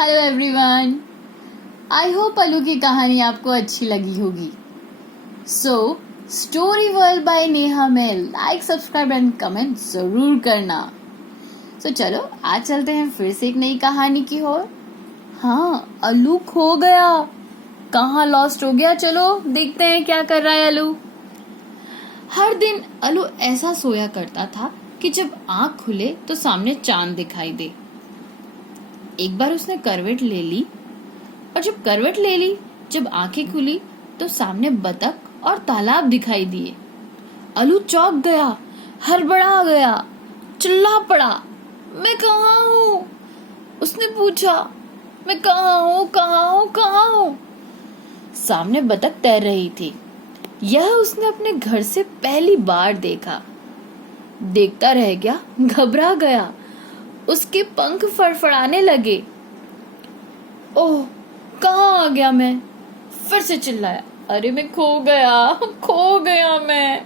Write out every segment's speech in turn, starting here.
Hello everyone, I hope अलू की कहानी आपको अच्छी लगी होगी। So story world by Neha में लाइक, सब्सक्राइब एंड कमेंट जरूर करना। चलो आज चलते हैं फिर से एक नई कहानी की ओर। हाँ, अलू खो गया। कहाँ लॉस्ट हो गया? चलो देखते हैं क्या कर रहा है अलू। हर दिन अलू ऐसा सोया करता था कि जब आंख खुले तो सामने चांद दिखाई दे। एक बार उसने करवट ले ली और जब आंखें खुली तो सामने बतख और तालाब दिखाई दिए। अलू चौंक गया, हड़बड़ा गया, चिल्ला पड़ा, मैं कहाँ हूँ? उसने पूछा, मैं कहाँ हूँ, कहाँ हूँ, कहाँ हूँ? सामने बतख तैर रही थी। यह उसने अपने घर से पहली बार देखा। देखता रह गया, घबरा गया, उसके पंख फड़फड़ाने लगे। ओह, कहाँ आ गया मैं? फिर से चिल्लाया, अरे मैं खो गया मैं।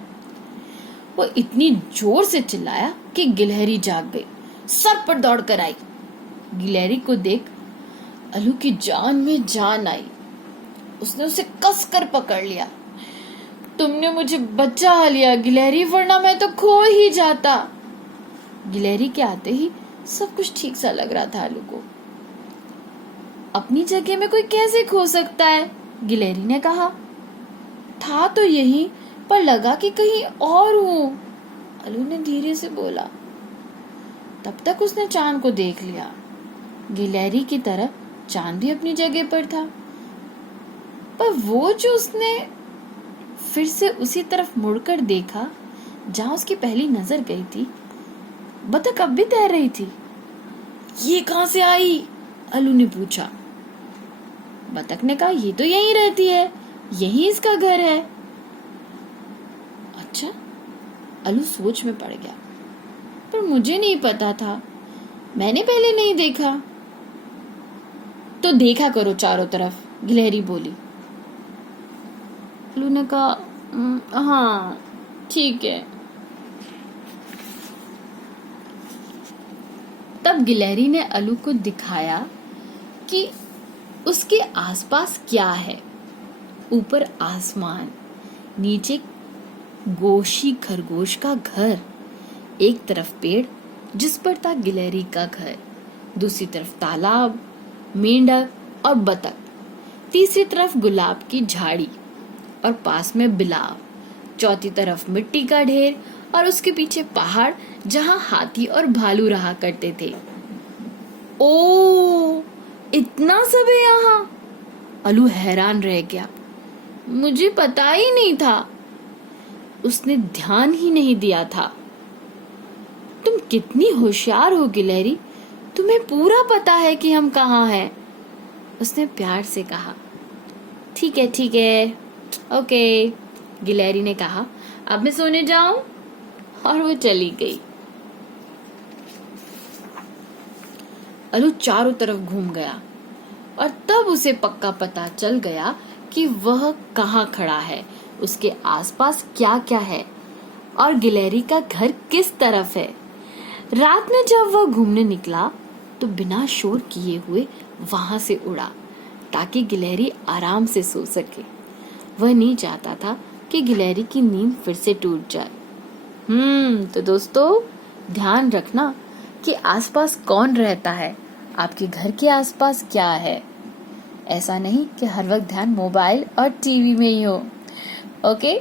वो इतनी जोर से चिल्लाया कि गिलहरी जाग गई, सर पर दौड़ कर आई। गिलहरी को देख अलू की जान में जान आई। उसने उसे कस कर पकड़ लिया। तुमने मुझे बचा लिया गिलहरी, वरना मैं तो खो ही जाता। गिलहरी के आते ही सब कुछ ठीक सा लग रहा था अलू को। अपनी जगह में कोई कैसे खो सकता है? गिलहरी ने कहा। था तो यही, पर लगा कि कहीं और हूं, अलू ने धीरे से बोला। तब तक उसने चांद को देख लिया। गिलहरी की तरह चांद भी अपनी जगह पर था, पर वो जो उसने फिर से उसी तरफ मुड़कर देखा जहां उसकी पहली नजर गई थी, बतख अब भी तैर रही थी। ये कहां से आई? अलू ने पूछा। बतख ने कहा, ये तो यहीं रहती है, यही इसका घर है। अच्छा, अलू सोच में पड़ गया, पर मुझे नहीं पता था, मैंने पहले नहीं देखा। तो देखा करो चारों तरफ, गिलहरी बोली। अलू ने कहा, हाँ ठीक है। तब गिलहरी ने अलू को दिखाया कि उसके आसपास क्या है। ऊपर आसमान, नीचे गोशी खरगोश का घर, एक तरफ पेड़ जिस पर था गिलहरी का घर, दूसरी तरफ तालाब, मेंढक और बतख, तीसरी तरफ गुलाब की झाड़ी और पास में बिलाव, चौथी तरफ मिट्टी का ढेर और उसके पीछे पहाड़ जहां हाथी और भालू रहा करते थे। ओ, इतना सब है यहाँ? अलू हैरान रह गया। मुझे पता ही नहीं था, उसने ध्यान ही नहीं दिया था। तुम कितनी होशियार हो गिलहरी, तुम्हें पूरा पता है कि हम कहाँ हैं, उसने प्यार से कहा। ठीक है, ओके, गिलहरी ने कहा। अब मैं सोने जाऊं? और वो चली गई। अलू चारों तरफ घूम गया और तब उसे पक्का पता चल गया कि वह कहाँ खड़ा है, उसके आसपास क्या क्या है और गिलहरी का घर किस तरफ है। रात में जब वह घूमने निकला तो बिना शोर किए हुए वहां से उड़ा, ताकि गिलहरी आराम से सो सके। वह नहीं चाहता था कि गिलहरी की नींद फिर से टूट जाए। तो दोस्तों, ध्यान रखना कि आसपास कौन रहता है, आपके घर के आसपास क्या है। ऐसा नहीं कि हर वक्त ध्यान मोबाइल और टीवी में ही हो। ओके,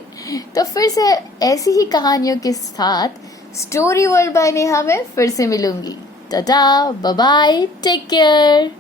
तो फिर से ऐसी ही कहानियों के साथ स्टोरी वर्ल्ड बाय नेहा में फिर से मिलूंगी। Tata, bye bye, take care.